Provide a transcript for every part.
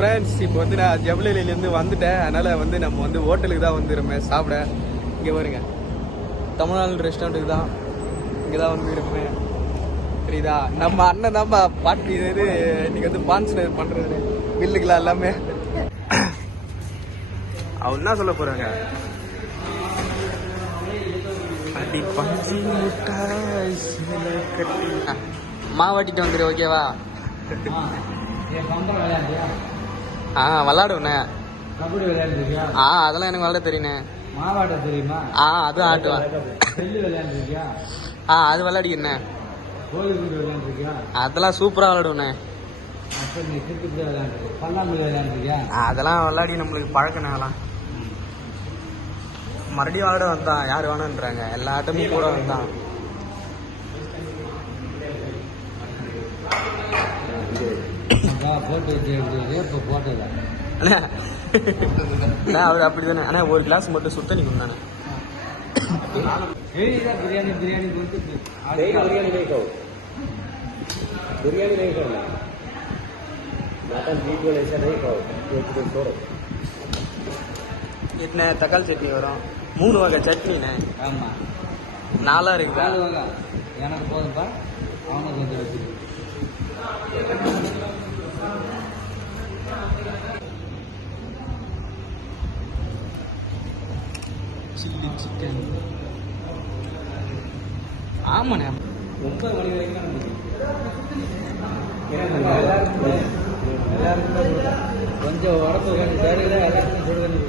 Friends இப்போ வந்து நான் ஜவுளியிலேருந்து வந்துட்டேன். அதனால் வந்து நம்ம வந்து ஹோட்டலுக்கு தான் வந்துருமே சாப்பிட இங்கே பாருங்க. தமிழ்நாடு ரெஸ்டாரண்ட்டுக்கு தான் இங்கே தான் வந்து இருப்பேன். தெரியுதா நம்ம அண்ணன் தான்ப்பா பாட்டி இது இன்னைக்கு வந்து பான்சர் பண்ணுறது பில்லுக்கெல்லாம் எல்லாமே. அவர் என்ன சொல்ல போகிறாங்க அடி பஞ்சு முட்டாய் மாவாட்டிட்டு வந்துடு ஓகேவா ஆ விளாடுவேண்ணே கபடி விளையாண்டுருக்கியா ஆ அதெல்லாம் எனக்கு விளாட தெரியுண்ணே மாவாட்ட தெரியுமா? ஆ அது ஆட்டுவேன் செல்லு விளையாண்டுருக்கியா? ஆ அது விளாடிக்கிறேண்ணே கோழி குண்டு விளையாண்டுருக்கியா? அதெல்லாம் சூப்பராக விளாடுவேண்ணே அப்புறம் நீ கிரிக்கெட் விளையாண்டுருக்கு பல்லாங்குழி விளையாண்டுருக்கியா? அதெல்லாம் விளாடி நம்மளுக்கு பழக்கண்ணே அதெல்லாம். மறுபடியும் விளாட வந்தான். யார் வேணுன்றாங்க. எல்லா ஆட்டமும் கூட வந்தான். போட்டு வச்சு இப்போ போட்டதா அண்ணா அண்ணா அவர் அப்படி தானே அண்ணா ஒரு கிளாஸ் மட்டும் சுத்த நீ கொண்டானே ஏய்தான் பிரியாணி பிரியாணி கொடுத்து बिरयानी नहीं खाओ बिरयानी नहीं खाओ मटन बीफ वाला ऐसा नहीं खाओ ये तो छोड़ो என்ன தக்காளி சட்னி வரும் மூணு வகை சட்னிண்ணே ஆமாம் நாலா இருக்குதா நாலு வாங்க எனக்கு போதும்ப்பா அவனுக்கு கொஞ்சம் வச்சுருக்கு சில்லி சிக்கன் ஆமாண்ணே. ஒன்பது மணி வரைக்கும். கொஞ்சம் உடம்பு கொஞ்சம் எல்லாருக்கும் சுடு தண்ணி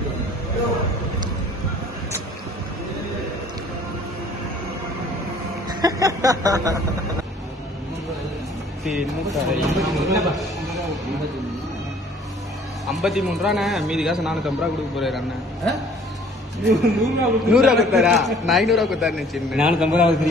ஐம்பத்தி மூணு ரூபாண்ணே மீதி காசு நானூற்றம்பது ரூபா கொடுக்க போறாரு அண்ணன். ನೂರ ಗೊತ್ತಾರ ನಾ ಕೊಡ たら나900 ಕೊಡாரு ನಿಂಗೆ ನಾನು 900